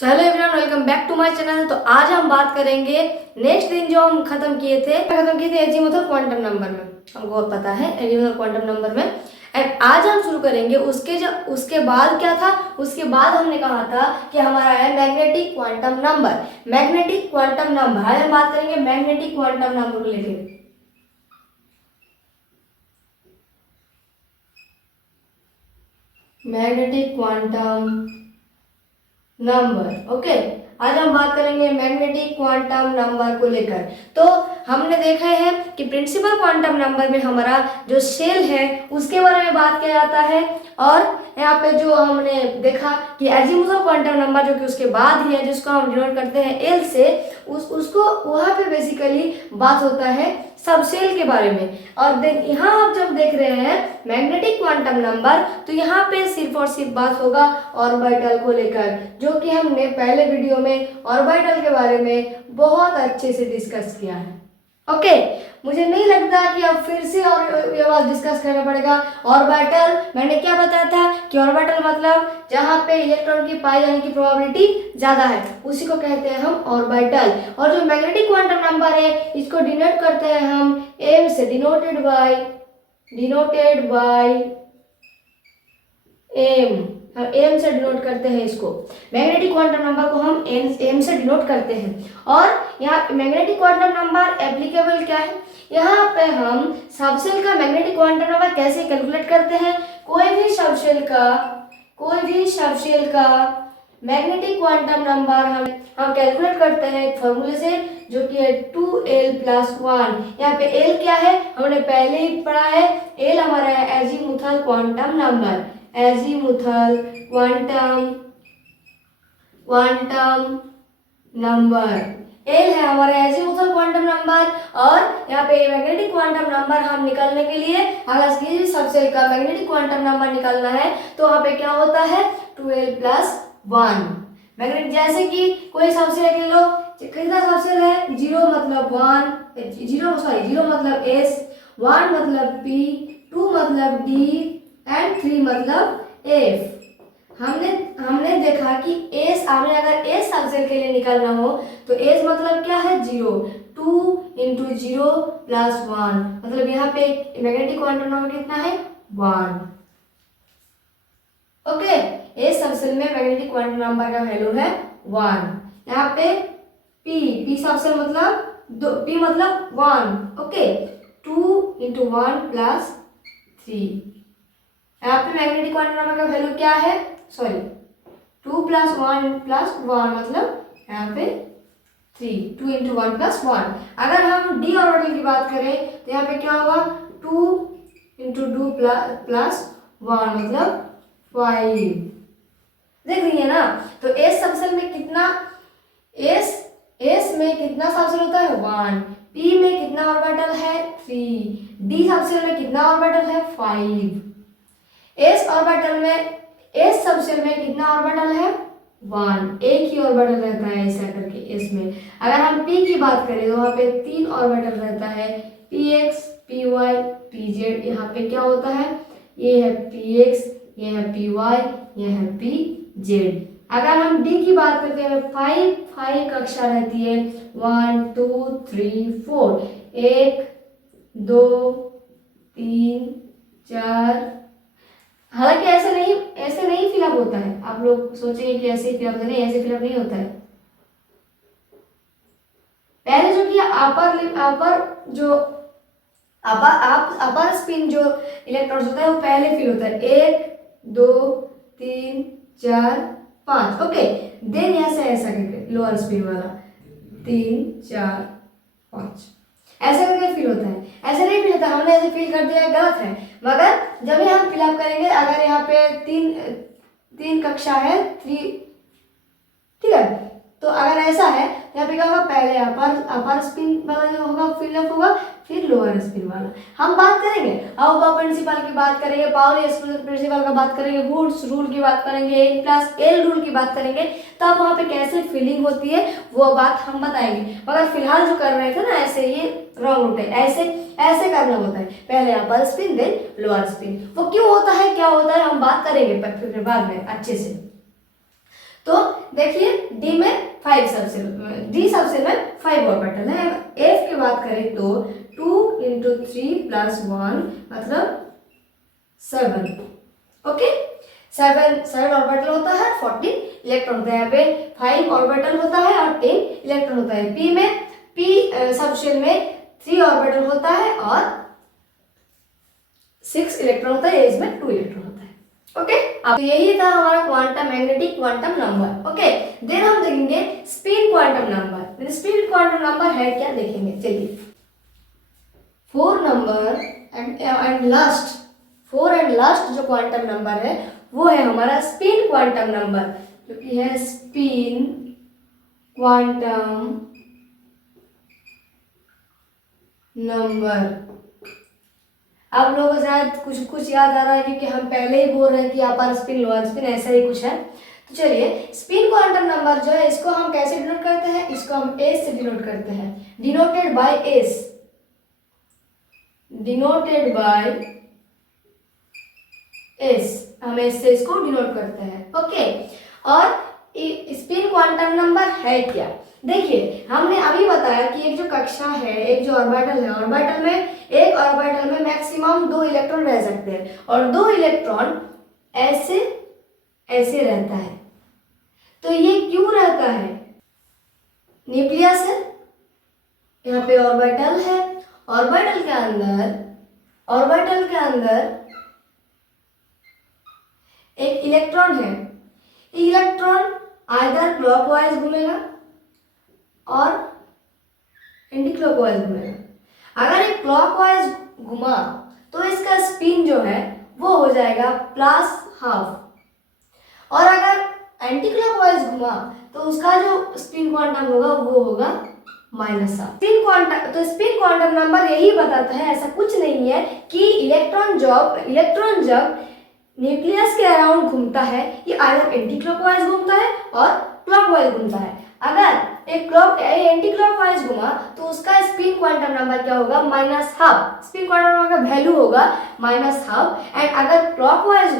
So hello everyone, welcome back to my channel. तो आज हम बात करेंगे नेक्स्ट दिन जो हम खत्म किए थे एजीमुथल क्वांटम नंबर में। हमको पता है एजीमुथल क्वांटम नंबर में। एंड आज हम शुरू करेंगे उसके बाद क्या था। उसके बाद हमने कहा था कि हमारा है magnetic quantum number. Magnetic quantum number आज हम बात करेंगे मैग्नेटिक क्वांटम नंबर को लेकर। Magnetic quantum number okay. आज हम बात करेंगे मैग्नेटिक क्वांटम नंबर को लेकर। तो हमने देखा है कि प्रिंसिपल क्वांटम नंबर में हमारा जो सेल है उसके बारे में बात किया जाता है, और यहाँ पे जो हमने देखा कि एजीमुथल क्वांटम नंबर जो कि उसके बाद ही है, जिसको हम डिनोट करते हैं एल से, उसको वहाँ पे बेसिकली बात होता है सब सेल के बारे में। और यहाँ आप जब देख रहे हैं मैग्नेटिक क्वांटम नंबर, तो यहाँ पे सिर्फ और सिर्फ बात होगा ऑर्बिटल को लेकर, जो कि हमने पहले वीडियो में ऑर्बिटल के बारे में बहुत अच्छे से डिस्कस किया है। ओके, मुझे नहीं लगता कि अब फिर से और ये बात डिस्कस करना पड़ेगा। ऑर्बिटल मैंने क्या बताया था कि ऑर्बिटल मतलब जहाँ पे इलेक्ट्रॉन की पाई जाने की प्रोबेबिलिटी ज्यादा है, उसी को कहते हैं हम ऑर्बिटल। और जो मैग्नेटिक क्वांटम नंबर है इसको डिनोट करते हैं हम एम से, डिनोटेड बाय एम। हम एम से डिनोट करते हैं इसको। मैग्नेटिक क्वांटम नंबर को हम एम से डिनोट करते हैं। और यहाँ मैग्नेटिक क्वांटम नंबर एप्लीकेबल क्या है, यहाँ पे हम सबसेल का मैग्नेटिक क्वांटम नंबर कैसे कैलकुलेट करते हैं। कोई भी सबसेल का मैग्नेटिक क्वांटम नंबर हम कैलकुलेट करते हैं एक फॉर्मूले से, जो कि है 2l+1। यहाँ पे l क्या है हमने पहले ही पढ़ा है, l हमारा है azimuthal quantum number. Azimuthal quantum number L है हमारा एजीमुथल क्वांटम नंबर। और यहाँ पे मैग्नेटिक क्वांटम नंबर हम निकालने के लिए अगर किसी सबसेल का मैग्नेटिक क्वांटम नंबर निकालना है तो वहाँ पे क्या होता है 2l+1 मैग्नेटिक। जैसे कि कोई सबसेल ले लो, कितना सबसेल है, 0 मतलब 0 मतलब s, 1 मतलब p, 2 मतलब d एंड 3 मतलब f। हमने देखा कि s आपने अगर s सबसेल के लिए निकालना हो तो s मतलब क्या है 0, 2 × 0+1 मतलब यहाँ पे मैग्नेटिक क्वांटम नंबर कितना है 1। ओके, s सबसेल में मैग्नेटिक क्वांटम नंबर का वैल्यू है 1। यहाँ पे p सबसेल मतलब p मतलब 1। ओके, 2 × 1+3। यहाँ पे मैग्नेटिक क्वांटम नंबर का वैल्यू क्या है, 2 + 1+1 मतलब यहाँ पे 3, 2 × 1+1। अगर हम d ऑर्बिटल की बात करें तो यहाँ पे क्या होगा 2 × 2+1 मतलब 5। देख रही है ना। तो s सबसेल में कितना s में कितना सबसेल होता है 1, p में कितना ऑर्बिटल है 3, d सबसेल में कितना ऑर्बिटल है 5। s सबसेल में कितना ऑर्बिटल है 1, एक ही ऑर्बिटल रहता है ऐसा करके s में। अगर हम p की बात करें तो वहाँ पे 3 ऑर्बिटल रहता है, px, py, pz। यहाँ पे क्या होता है, ये है px, ये है py, ये है pz। अगर हम d की बात करते हैं 5 कक्षा रहती है, 1 2 3 4, 1 2 3 4। हालांकि ऐसे नहीं फिलअप होता है। आप लोग सोचेंगे कि ऐसे फिलअप नहीं, ऐसे फिलअप नहीं होता है। पहले जो कि अपर स्पिन जो इलेक्ट्रॉन्स होता है वो पहले फिल होता है, 1 2 3 4 5। ओके, देन ऐसा करके लोअर स्पिन वाला 3 4 5 ऐसे करके फील होता है। ऐसे नहीं फील होता, हमने ऐसे फील कर दिया, गलत है। मगर जब हम फिलअप करेंगे, अगर यहाँ पे तीन कक्षा है 3, ठीक है, तो अगर ऐसा है यहाँ पे क्या होगा, पहले अपर स्पिन वाला जो होगा फिलअप होगा, फिर लोअर स्पिन वाला। हम बात करेंगे अब प्रिंसिपल की बात करेंगे, पाउली प्रिंसिपल का बात करेंगे, वुड्स रूल की बात करेंगे, N+L रूल की बात करेंगे, तब वहाँ पे कैसे फीलिंग होती है वो बात हम बताएंगे। मगर फिलहाल जो कर रहे थे ना ऐसे, ये रॉन्ग रूट है। ऐसे करना होता है, पहले अपर स्पिन देन लोअर स्पिन। वो क्यों होता है, क्या होता है, हम बात करेंगे फिर बाद में अच्छे से। तो देखिए डी में 5 सबसे डी सबसे में 5 ऑर्बिटल है। एफ की बात करें तो 2 × 3 + 1 मतलब 7। ओके, 7 ऑर्बिटल होता है, 14 इलेक्ट्रॉन होता है। यहाँ पे 5 ऑर्बिटल होता है और 10 इलेक्ट्रॉन होता है। पी सबशेल में 3 ऑर्बिटल होता है और 6 इलेक्ट्रॉन होता है, एज में 2 इलेक्ट्रॉन होता है। ओके, अब यही था हमारा quantum magnetic quantum number. Okay, then हम देखेंगे spin quantum number. Spin quantum number है क्या देखेंगे, चलिए। 4 नंबर एंड लास्ट जो क्वांटम नंबर है वो है हमारा स्पिन क्वांटम नंबर, जो कि है स्पिन क्वांटम नंबर। आप लोगों को शायद कुछ याद आ रहा है क्योंकि हम पहले ही बोल रहे हैं कि अपर स्पिन लोअर स्पिन ऐसा ही कुछ है। तो चलिए, स्पिन क्वांटम नंबर जो है इसको हम कैसे डिनोट करते हैं, इसको हम एस से डिनोट करते हैं, denoted by S, denoted by S, हम एस से इसको डिनोट करते हैं। ओके, और स्पिन क्वांटम नंबर है क्या, देखिए हमने अभी बताया कि एक जो कक्षा है, एक जो ऑर्बिटल है, ऑर्बिटल में एक ऑर्बिटल में मैक्सिमम 2 इलेक्ट्रॉन रह सकते हैं और 2 इलेक्ट्रॉन ऐसे ऐसे रहता है। तो ये क्यों रहता है, न्यूक्लियस है, यहाँ पे ऑर्बिटल है, ऑर्बिटल के अंदर एक इलेक्ट्रॉन है। इलेक्ट्रॉन आइदर क्लॉकवाइज घूमेगा और एंटी क्लॉकवाइज घूमेगा। अगर एक क्लॉकवाइज घुमा तो इसका स्पिन जो है वो हो जाएगा +12, और अगर एंटी क्लॉकवाइज घुमा तो उसका जो स्पिन क्वांटम होगा वो होगा -12। स्पिन क्वांटम नंबर यही बताता है, ऐसा कुछ नहीं है कि इलेक्ट्रॉन जब न्यूक्लियस के अराउंड घूमता है ये आइदर एंटी क्लॉकवाइज घूमता है और क्लॉकवाइज घूमता है। अगर एक एंटी क्लॉकवाइज घुमा तो उसका स्पिन क्वांटम नंबर क्या होगा, -12। स्पिन क्वांटम नंबर का वैल्यू होगा -12, एंड अगर क्लॉकवाइज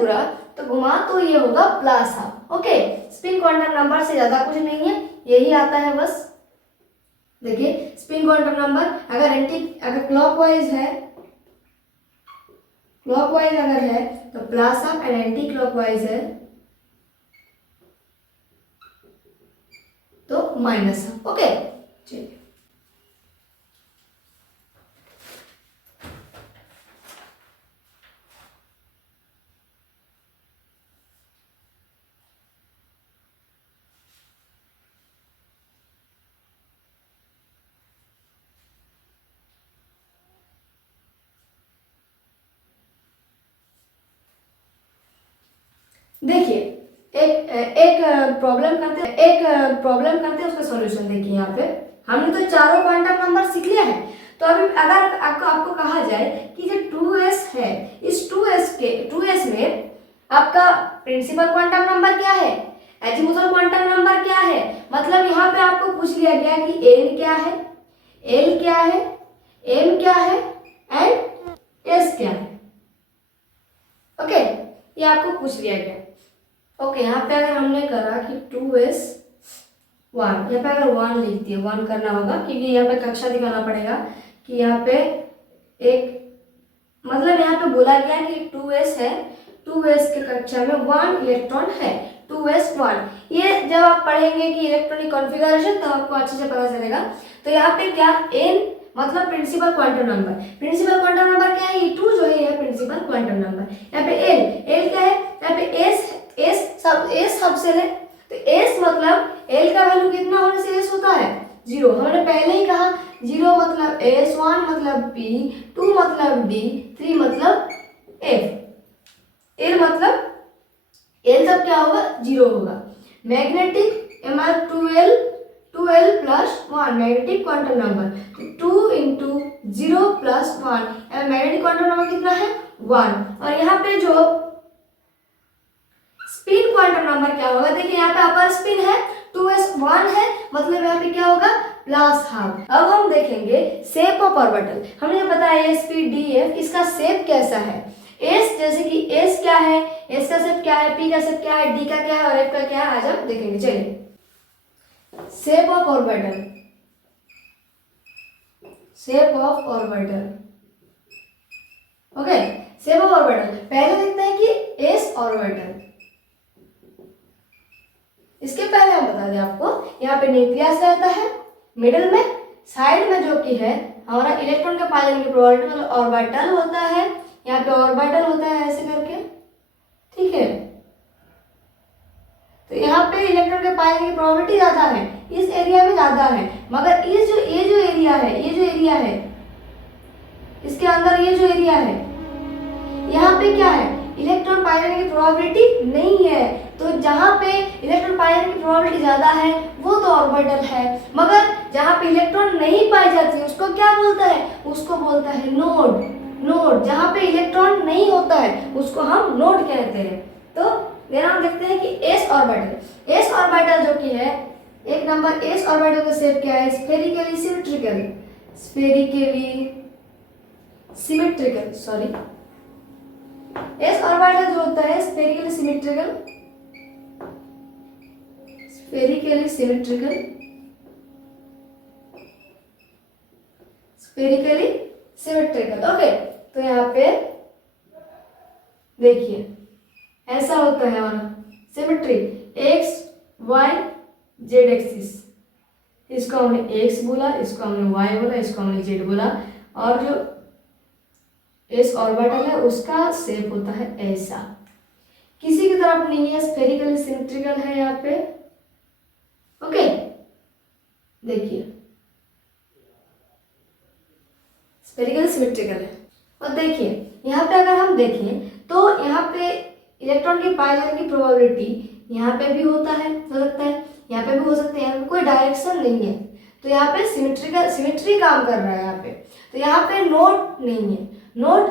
घुमा तो ये होगा +12। ओके, स्पिन क्वांटम नंबर से ज्यादा कुछ नहीं है, यही आता है बस। देखिए स्पिन क्वांटम नंबर अगर क्लॉकवाइज अगर है तो +12 एंड एंटी क्लॉकवाइज है तो -12। ओके, चलिए देखिए एक प्रॉब्लम करते हैं उसका सॉल्यूशन। देखिए यहाँ पे हमने तो चारों क्वांटम नंबर सीख लिया है। तो अभी अगर आपको कहा जाए कि जो 2s है, इस 2s में आपका प्रिंसिपल क्वांटम नंबर क्या है, एजीमुथल क्वांटम नंबर क्या है, मतलब यहाँ पे आपको पूछ लिया गया कि n क्या है, l क्या है, m क्या है एंड s क्या है। ओके, ये आपको पूछ लिया गया। ओके, यहाँ पे अगर हमने करा कि 2s1, यहाँ पे अगर 1 लिख दिए, 1 करना होगा क्योंकि यहाँ पे कक्षा दिखाना पड़ेगा कि यहाँ पे मतलब यहाँ पे बोला गया कि 2s है, 2s के कक्षा में 1 इलेक्ट्रॉन है, 2s1। ये जब आप पढ़ेंगे कि इलेक्ट्रॉनिक कॉन्फ़िगरेशन तो आपको अच्छे से पता चलेगा। तो यहाँ पे क्या n मतलब प्रिंसिपल क्वांटम नंबर क्या है, ये 2 जो है यह प्रिंसिपल क्वांटम नंबर। यहाँ पे l क्या है, यहाँ पे s सबसेल है, तो s मतलब l का वैल्यू कितना होने से s होता है 0। हमने पहले ही कहा 0 मतलब s, 1 मतलब p, 2 मतलब d, 3 मतलब f, l मतलब l तब क्या होगा 0 होगा। Magnetic mr 2l + 1 magnetic quantum number, 2 × 0 + 1 magnetic quantum number कितना है 1। और यहाँ पे जो स्पिन क्वांटम नंबर क्या होगा, देखिए यहाँ पे अपर स्पिन है, 2s1 है, मतलब यहाँ पे क्या होगा +12। अब हम देखेंगे शेप ऑफ ऑर्बिटल। हमने बताया sp df, इसका शेप कैसा है, एस जैसे कि एस क्या है, एस का शेप क्या है, पी का शेप क्या है, डी का क्या है और एफ का क्या है, आज हम देखेंगे। चलिए, shape of orbital, shape of orbital. Okay, shape of orbital पहले देखते हैं कि एस ऑर्बिटल। इसके पहले हम बता दें आपको, यहाँ पे न्यूक्लियस रहता है, मिडिल में, साइड में जो कि है हमारा इलेक्ट्रॉन के पाए जाने की प्रोबेबिलिटी, मतलब ऑर्बिटल होता है, यहाँ पे ऑर्बिटल होता है ऐसे करके, ठीक है। तो यहाँ पे इलेक्ट्रॉन के पाए जाने की प्रोबेबिलिटी ज्यादा है, इस एरिया में ज्यादा है, मगर ये जो एरिया है, ये जो एरिया है, इसके अंदर ये जो एरिया है, यहाँ पे क्या है, इलेक्ट्रॉन पाए जाने की प्रोबेबिलिटी नहीं है। तो जहाँ पे इलेक्ट्रॉन पाए जाने की प्रोबेबिलिटी ज्यादा है वो तो ऑर्बिटल है, मगर जहाँ पे इलेक्ट्रॉन नहीं पाई जाती उसको क्या बोलता है, उसको बोलता है नोड। नोड, जहाँ पे इलेक्ट्रॉन नहीं होता है उसको हम नोड कहते हैं। तो देन हम देखते हैं कि एस ऑर्बिटल। एस ऑर्बिटल जो कि है, एक नंबर एस ऑर्बिटल का शेप क्या है, spherically symmetrical, spherically symmetrical, sorry, s orbital जो होता है spherically symmetrical, spherically symmetrical, spherically symmetrical. Okay, तो यहाँ पे देखिए ऐसा होता है हमारा symmetry, x y z axis, इसको हमने एक्स बोला, इसको हमने वाई बोला, इसको हमने जेड बोला, और जो एस ऑर्बिटल है उसका शेप होता है ऐसा, किसी की तरफ नहीं है, स्फेरिकली सिमेट्रिकल है यहाँ पे। ओके, देखिए स्फेरिकली सिमेट्रिकल है। और देखिए यहाँ पे अगर हम देखें तो यहाँ पे इलेक्ट्रॉन के पाए जाने की प्रोबेबिलिटी यहाँ पे भी होता है, हो सकता है, यहाँ पे भी हो सकता है, यहाँ पे कोई डायरेक्शन नहीं है, तो यहाँ पे सिमेट्री काम कर रहा है यहाँ पे। तो यहाँ पे नोड नहीं है। नोड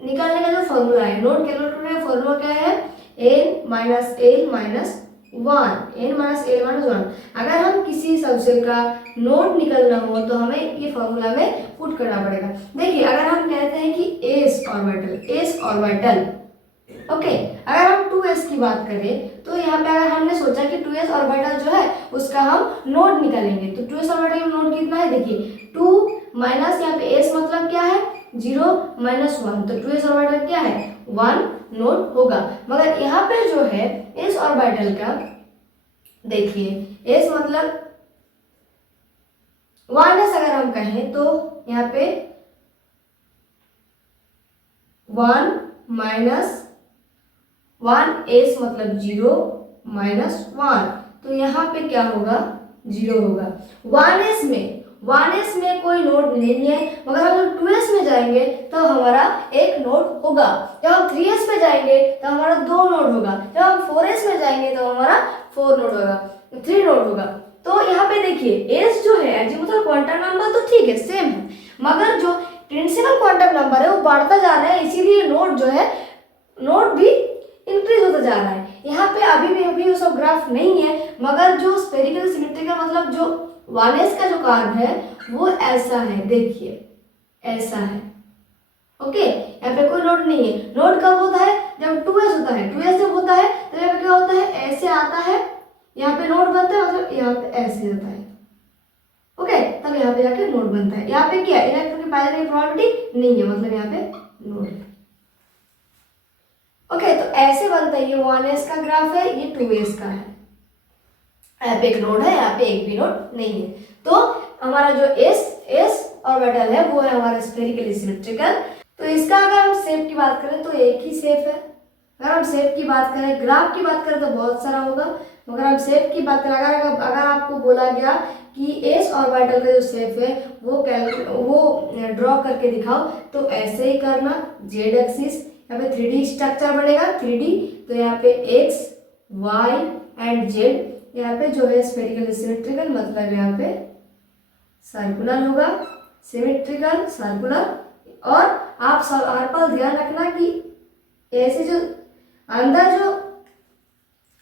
निकालने का जो फॉर्मूला है, नोड कैलकुलेट करने का फॉर्मूला क्या है, n minus l minus one, n minus l minus one. अगर हम किसी सबसेल का नोड निकलना हो तो हमें ये फॉर्मूला में पुट करना पड़ेगा। देखिए अगर हम कहते हैं कि एस ऑर्बिटल, ओके, अगर हम 2s की बात करें तो यहाँ पे अगर हमने सोचा कि 2s ऑर्बिटल जो है उसका हम नोड निकालेंगे, तो 2s ऑर्बिटल का नोड कितना है, देखिए 2 माइनस यहाँ पे s मतलब क्या है, 0 माइनस 1, तो 2s ऑर्बिटल क्या है, 1 नोड होगा। मगर यहाँ पे जो है s ऑर्बिटल का देखिए s मतलब 1s अगर हम कहें तो यहाँ पे 1 माइनस 1s मतलब 0 माइनस 1, तो यहाँ पे क्या होगा, 0 होगा। 1s में कोई नोड नहीं है, मगर हम लोग 2s में जाएंगे तो हमारा एक नोड होगा। जब हम 3s में जाएंगे तो हमारा 2 नोड होगा। जब हम 4s में जाएंगे तो हमारा 4 नोड होगा, 3 नोड होगा। तो यहाँ पे देखिए s जो है एजीमुथल क्वांटम नंबर तो ठीक है, सेम है, मगर जो प्रिंसिपल क्वांटम नंबर है वो बढ़ता जा रहा है, इसीलिए नोड जो है, नोड भी इंक्रीज होता जा रहा है। यहाँ पे अभी वो सब ग्राफ नहीं है, मगर जो स्फेरिकल सिमेट्रिकल मतलब जो 1s का जो कार्व है वो ऐसा है, देखिए ऐसा है। ओके, यहाँ पे कोई नोड नहीं है। नोड कब होता है, जब 2s होता है, 2s जब होता है तो यहाँ पे क्या होता है, ऐसे आता है, यहाँ पे नोड बनता है, मतलब यहाँ पे ऐसे होता है। ओके, तब यहाँ पे जाके नोड बनता है। यहाँ पे क्या है, इलेक्ट्रॉन के पाए जाने की प्रोबेबिलिटी नहीं है, मतलब यहाँ पे नोड है। ओके, तो ऐसे बनता है, ये 1s का ग्राफ है, ये 2s का है, यहाँ पे एक नोड है, यहाँ पे एक भी नोड नहीं है। तो हमारा जो एस ऑर्बिटल है वो है हमारा स्फेरिकली सिमेट्रिकल। तो इसका अगर हम शेप की बात करें तो एक ही शेप है। अगर हम शेप की बात करें, ग्राफ की बात करें तो बहुत सारा होगा, मगर हम शेप की बात करें, अगर आपको बोला गया कि एस ऑर्बिटल का जो शेप है वो ड्रॉ करके दिखाओ, तो ऐसे ही करना, जेड एक्सिस, यहाँ पे 3D स्ट्रक्चर बनेगा, 3D, तो यहाँ पे x, y एंड z, यहाँ पे जो है स्फेरिकल सिमेट्रिकल मतलब यहाँ पे सर्कुलर होगा, सिमेट्रिकल सर्कुलर। और आप सब हर पल ध्यान रखना कि ऐसे जो अंदर जो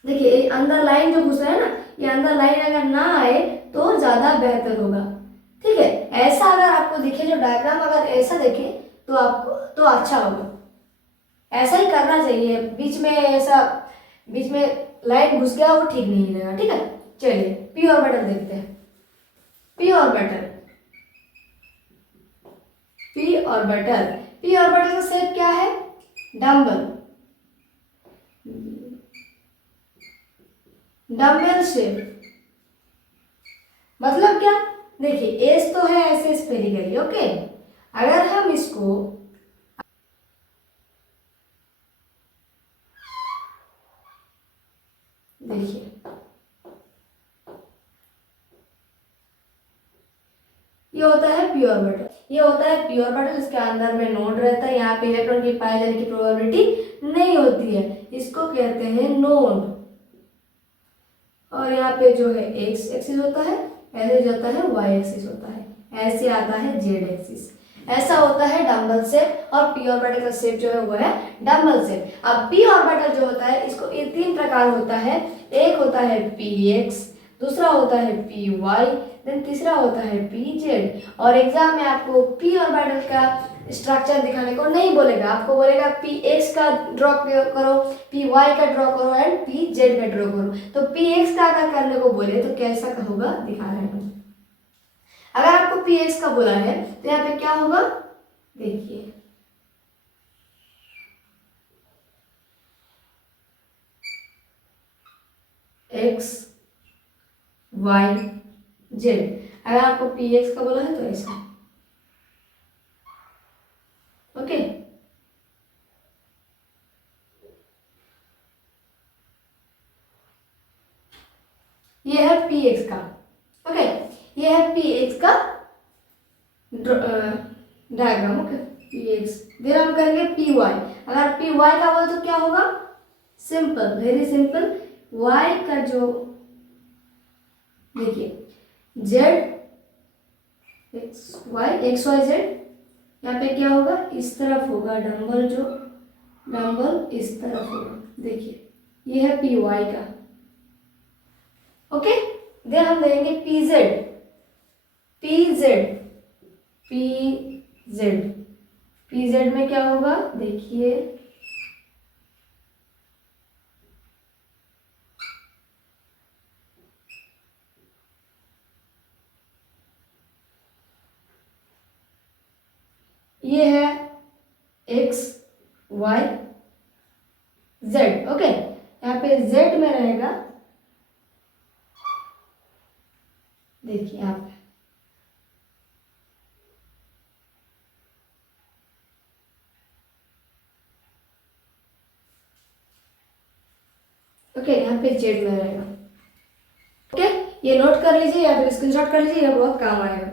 देखिए अंदर लाइन जो घुस रहा है ना, ये अंदर लाइन अगर ना आए तो ज़्यादा बेहतर होगा, ठीक है। ऐसा अगर आपको दिखे जो डायग्राम, अगर ऐसा देखे तो आपको तो अच्छा होगा। ऐसा ही करना चाहिए, बीच में ऐसा बीच में लाइन घुस गया वो ठीक नहीं रहेगा, ठीक है। चलिए पी ऑर्बिटल देखते हैं। P orbital, P orbital, P orbital का शेप क्या है? Dumbbell, dumbbell shape. मतलब क्या? देखिए एस तो है ऐसे स्फेरिकली, ओके। अगर हम इसको देखिए, ये होता है पी ऑर्बिटल, ये होता है पी ऑर्बिटल। इसके अंदर में नोड रहता है, यहाँ पे इलेक्ट्रॉन की पाए जाने की प्रोबेबिलिटी नहीं होती है, इसको कहते हैं नोड। और यहाँ पे जो है एक्स एक्सिस होता है, ऐसे जाता है वाई एक्सिस होता है, ऐसे आता है जेड एक्सिस, ऐसा होता है डम्बल शेप। और पी ऑर्बिटल का शेप जो है वो है डम्बल शेप। अब पी ऑर्बिटल जो होता है इसको ये तीन प्रकार होता है। एक होता है पी एक्स, दूसरा होता है पी वाई, देन तीसरा होता है पी जेड। और एग्जाम में आपको पी ऑर्बिटल का स्ट्रक्चर दिखाने को नहीं बोलेगा, आपको बोलेगा पी एक्स का ड्रॉ करो, पी वाई का ड्रॉ करो एंड पी जेड का ड्रॉ करो। तो पी एक्स का अगर करने को बोले तो कैसा होगा दिखा रहे हैं। अगर आपको पी एक्स का बोला है तो यहाँ पे क्या होगा देखिए, एक्स वाई जेड। अगर आपको पी एक्स का बोला है तो ऐसा, ओके। ये है पी एक्स का, ओके। ये है पी एक्स का डायग्राम, ओके। पी एक्स, फिर हम करेंगे पी वाई। अगर पी वाई का बोले तो क्या होगा? Simple, very simple. वाई का जो देखिए जेड एक्स वाई जेड, यहाँ पे क्या होगा? इस तरफ होगा डम्बल, जो डम्बल इस तरफ होगा, देखिए ये है पी वाई का, ओके। देन हम देंगे P Z, P Z, P Z, P Z में क्या होगा देखिए, ये है एक्स वाई जेड, ओके। यहाँ पे जेड में रहेगा, देखिए यहाँ पे, ओके। यहाँ पे जेड में रहेगा, ओके। ये नोट कर लीजिए या फिर स्क्रीनशॉट कर लीजिए, ये बहुत काम आएगा।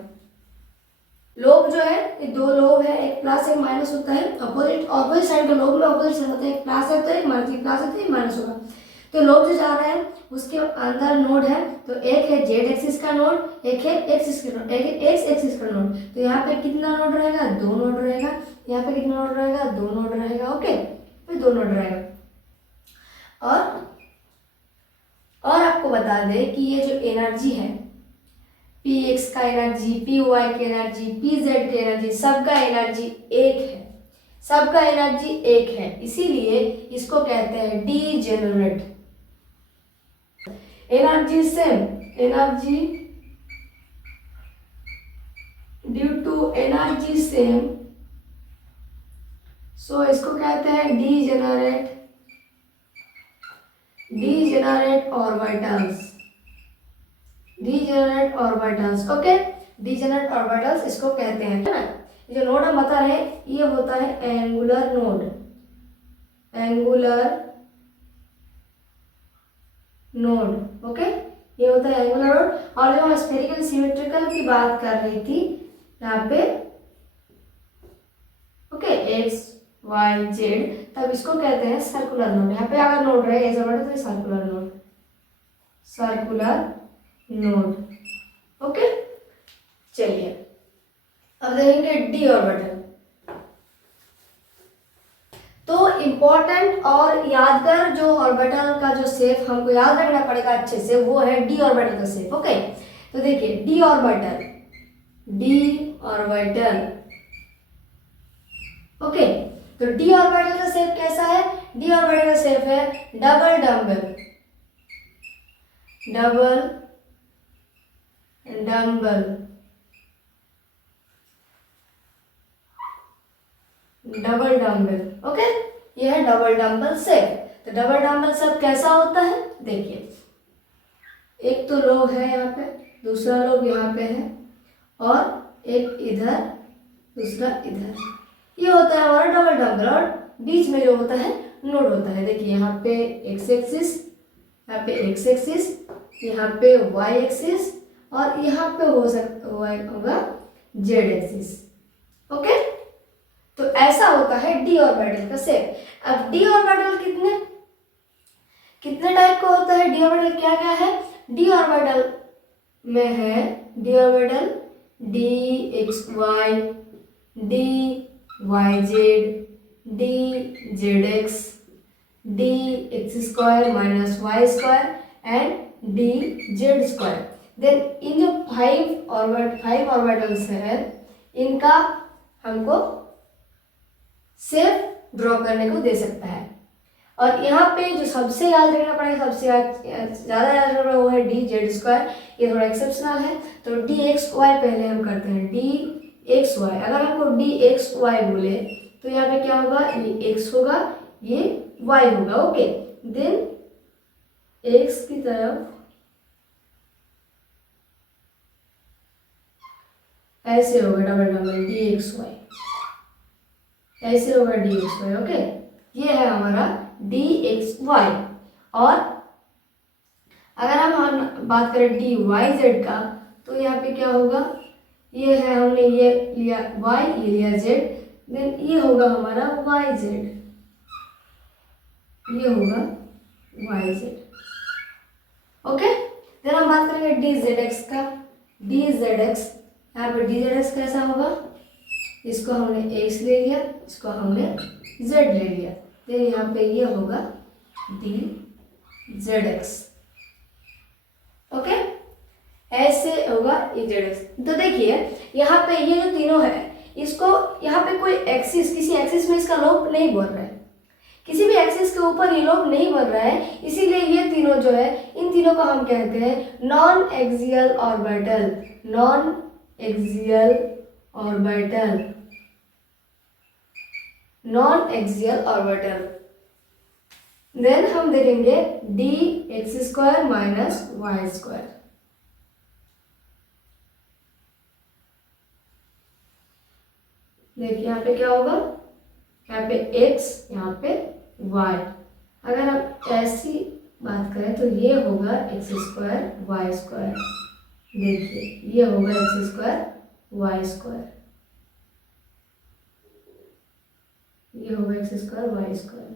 लोब जो है ये दो लोब है, एक प्लस एक माइनस होता है। अपोजिट साइड का लोब में अपोजिट साइड होता है, एक प्लस है तो एक माइनस, एक प्लस है तो एक माइनस होगा। तो लोब जो जा रहा है उसके अंदर नोड है, तो एक है जेड एक्सिस का नोड, एक है एक्स एक्सिस का नोड। तो यहाँ पे कितना नोड रहेगा? दो नोड रहेगा। यहाँ पे कितना नोड रहेगा? दो नोड रहेगा, ओके। फिर दो नोड रहेगा। और आपको बता दें कि ये जो एनर्जी है, पी एक्स का एनर्जी, पी वाई की एनर्जी, पी जेड की एनर्जी, सबका एनर्जी एक है, सबका एनर्जी एक है। इसीलिए इसको कहते हैं degenerate. Energy same, energy due to energy same, so इसको कहते हैं degenerate, degenerate orbitals, degenerate orbitals, okay. Degenerate orbitals इसको कहते हैं, है ना। ये जो नोड हम बता रहे हैं ये होता है angular node, angular node, okay. ये होता है एंगुलर नोड। और जो हम स्फेरिकल सिमेट्रिकल की बात कर रही थी यहाँ पे, ओके, एक्स वाई जेड, तब इसको कहते हैं सर्कुलर नोड। यहाँ पे अगर नोड रहे ऐसा बढ़े तो circular node, circular node, okay. चलिए अब देखेंगे डी ऑर्बिटल। तो इम्पोर्टेंट और यादगार जो ऑर्बिटल का जो शेप हमको याद रखना पड़ेगा अच्छे से, वो है डी ऑर्बिटल का शेप, ओके। तो देखिए D orbital, D orbital, okay. तो डी ऑर्बिटल का शेप कैसा है? डी ऑर्बिटल का शेप है double dumbbell, double dumbbell, double dumbbell. Okay, ये है डबल डम्बल शेप। तो डबल डम्बल शेप कैसा होता है? देखिए, एक तो लोब है यहाँ पे, दूसरा लोब यहाँ पे है, और एक इधर, दूसरा इधर। ये होता है हमारा डबल डम्बल, और बीच में जो होता है नोड होता है। देखिए यहाँ पे एक्स एक्सिस, यहाँ पे एक्स एक्सिस, यहाँ पे वाई एक्सिस, और यहाँ पे हो सकता होगा जेड एक्सिस। ओके, तो ऐसा होता है डी ऑर्बिटल का शेप। अब डी ऑर्बिटल कितने टाइप का होता है? डी ऑर्बिटल क्या क्या है? डी ऑर्बिटल में है d orbital d x y, d y z, d z x, d x square minus y square and d z square. Then इन जो फाइव ऑर्बिटल्स है, इनका हमको शेप ड्रॉ करने को दे सकता है। और यहाँ पे जो सबसे याद रखना पड़ेगा, सबसे ज़्यादा याद रखना पड़ेगा, वो है डी जेड स्क्वायर। ये थोड़ा एक्सेप्शनल है, तो डी एक्स वाई पहले हम करते हैं। डी एक्स वाई, अगर हमको डी एक्स वाई बोले तो यहाँ पे क्या होगा? ये एक्स होगा, ये वाई होगा। ओके, देन एक्स की तरफ ऐसे होगा double double d x y, ऐसे होगा डी एक्स वाई। ओके, ये है हमारा डी एक्स वाई। और अगर हम बात करें डी वाई जेड का, तो यहाँ पे क्या होगा? ये है, हमने ये लिया वाई, ये लिया जेड, देन ये होगा हमारा वाई जेड, ये होगा वाई जेड। ओके, देन हम बात करेंगे डी जेड एक्स का। डी जेड एक्स, यहाँ पे डी जेड एक्स कैसा होगा? इसको हमने एक्स ले लिया, इसको हमने जेड ले लिया, देन यहाँ पे ये होगा डी जेड एक्स। ओके, ऐसे होगा ये जेड एक्स। तो देखिए यहाँ पे ये जो तीनों है, इसको यहाँ पे कोई एक्सिस, किसी एक्सिस में इसका लोब नहीं बन रहा है, किसी भी एक्सिस के ऊपर ये लोब नहीं बन रहा है, इसीलिए ये तीनों जो है, इन तीनों को हम कहते हैं non axial orbital, non axial orbital, non axial orbital. Then हम देखेंगे d x square minus y square. देखिए यहाँ पे क्या होगा? यहाँ पे x, यहाँ पे y। अगर हम ऐसी बात करें तो ये होगा एक्स स्क्वायर वाई स्क्वायर। देखिए ये होगा एक्स स्क्वायर वाई स्क्वायर, ये होगा एक्स स्क्वायर वाई स्क्वायर।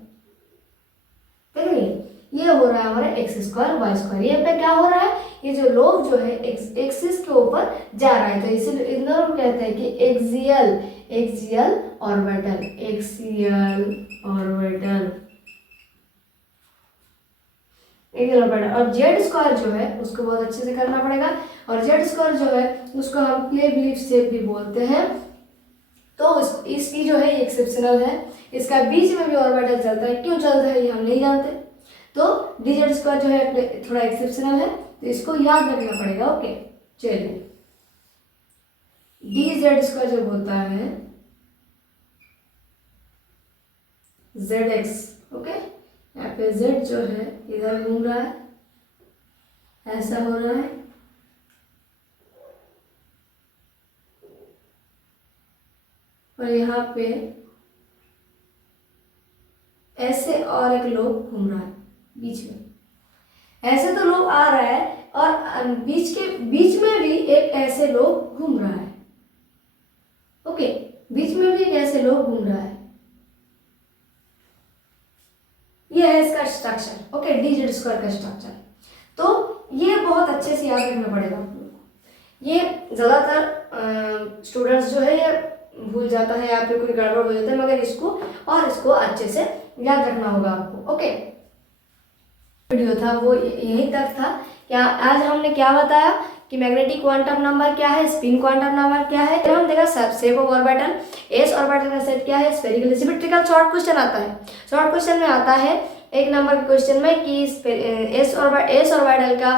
देखिए ये हो रहा है हमारा एक्स स्क्वायर वाई स्क्वायर। ये पे क्या हो रहा है? ये जो लोब जो है एक्सिस के ऊपर जा रहा है, तो इसीलिए इधर हम कहते हैं कि axial orbital, axial orbital, axial orbital. और जेड स्क्वायर जो है उसको बहुत अच्छे से करना पड़ेगा, और जेड स्क्वायर जो है उसको हम क्लेव लीफ शेप भी बोलते हैं। तो इसकी जो है एक्सेप्शनल है, इसका बीच में भी ऑर्बिटल चलता है, क्यों चलता है ये हम नहीं जानते। तो डी जेड स्क्वायर जो है थोड़ा एक्सेप्शनल है, तो इसको याद रखना पड़ेगा। ओके, चलिए डी जेड स्क्वायर जब होता है जेड एक्स, ओके, यहाँ पे जेड जो है इधर घूम रहा है, ऐसा हो रहा है, और यहाँ पे ऐसे और एक लोब घूम रहा है बीच में, ऐसे तो लोब आ रहा है, और बीच में भी एक ऐसे लोब घूम रहा है। ओके, बीच में भी एक ऐसे लोब घूम रहा है। ये है इसका structure. Okay, D z square का स्ट्रक्चर। तो ये बहुत अच्छे से याद रखना पड़ेगा आप लोगों को। ये ज़्यादातर स्टूडेंट्स जो है ये भूल जाता है या फिर कोई गड़बड़ हो जाता है, मगर इसको अच्छे से याद रखना होगा आपको। ओके, वीडियो था वो यहीं तक था। क्या आज हमने क्या बताया कि मैग्नेटिक क्वांटम नंबर क्या है, स्पिन क्वांटम नंबर क्या है। फिर हम देखा shape of orbital, S orbital का शेप क्या है, स्फेरिकल सिमेट्रिकल। शॉर्ट क्वेश्चन आता है, शॉर्ट क्वेश्चन में आता है एक नंबर के क्वेश्चन में कि एस ऑर्बिटल का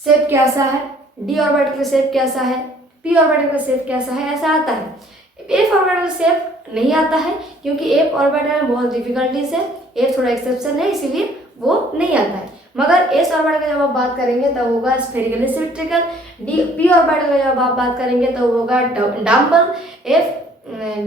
शेप कैसा है, डी ऑर्बिटल का शेप कैसा है, पी ऑर्बिटल का शेप कैसा है, ऐसा आता है। एफ ऑर्बिटल का शेप नहीं आता है क्योंकि एफ ऑर्बिटल में बहुत डिफिकल्टीज है, एफ थोड़ा एक्सेप्शन है, इसीलिए वो नहीं आता है। मगर एस ऑर्बिटल का जब आप बात करेंगे तब होगा स्फेरिकली सिमेट्रिकल, पी ऑर्बिटल का जब आप बात करेंगे तब होगा डम्बल,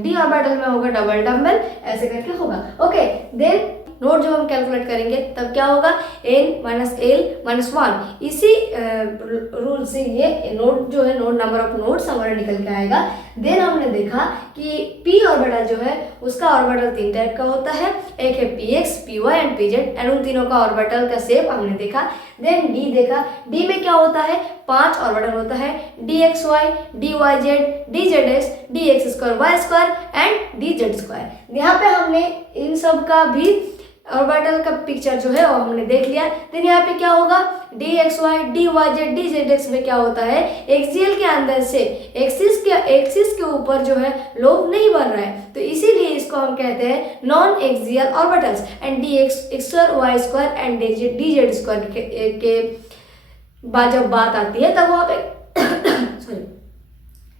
डी ऑर्बिटल में होगा डबल डम्बल, ऐसे करके होगा। ओके, देन नोट जब हम कैलकुलेट करेंगे तब क्या होगा, n-l-1। इसी रूल से ये नोट जो है, नोट नंबर ऑफ नोट्स हमारा निकल के आएगा। देन हमने देखा कि p ऑर्बिटल जो है उसका ऑर्बिटल 3 टाइप का होता है, एक है px, py and pz, and उन तीनों का ऑर्बिटल का शेप हमने देखा। देन d देखा, d में क्या होता है, 5 ऑर्बिटल होता है, dxy, dyz, dzx, dx2y2 and dz2। यहाँ पे हमने इन सब का भी ऑर्बिटल का पिक्चर जो है वो हमने देख लिया। देन यहाँ पे क्या होगा, dxy, dyz, dzx में क्या होता है, एक्सियल के अंदर से एक्सिस के ऊपर जो है लोब नहीं बन रहा है, तो इसीलिए इसको हम कहते हैं non axial orbitals. And dx2, y2 and dz2 के बाद जब बात आती है तब वहाँ पे सॉरी,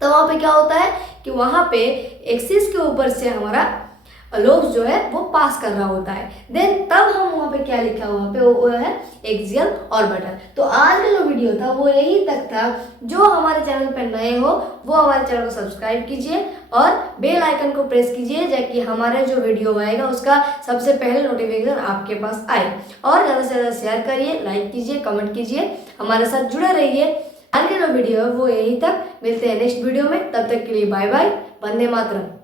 तब वहाँ पे क्या होता है कि वहाँ पे एक्सिस के ऊपर से हमारा लोब्स जो है वो पास कर रहा होता है। देन तब हम वहाँ पे क्या लिखा वहाँ पे वो है एक्सियल ऑर्बिटल। तो आज का जो वीडियो था वो यही तक था। जो हमारे चैनल पर नए हो वो हमारे चैनल को सब्सक्राइब कीजिए और बेल आइकन को प्रेस कीजिए ताकि हमारा जो वीडियो आएगा उसका सबसे पहले नोटिफिकेशन आपके पास आए। और ज़्यादा से ज़्यादा शेयर करिए, लाइक कीजिए, कमेंट कीजिए, हमारे साथ जुड़े रहिए। आज का जो वीडियो है वो यही तक, मिलते हैं नेक्स्ट वीडियो में, तब तक के लिए बाय बाय, वंदे मातरम।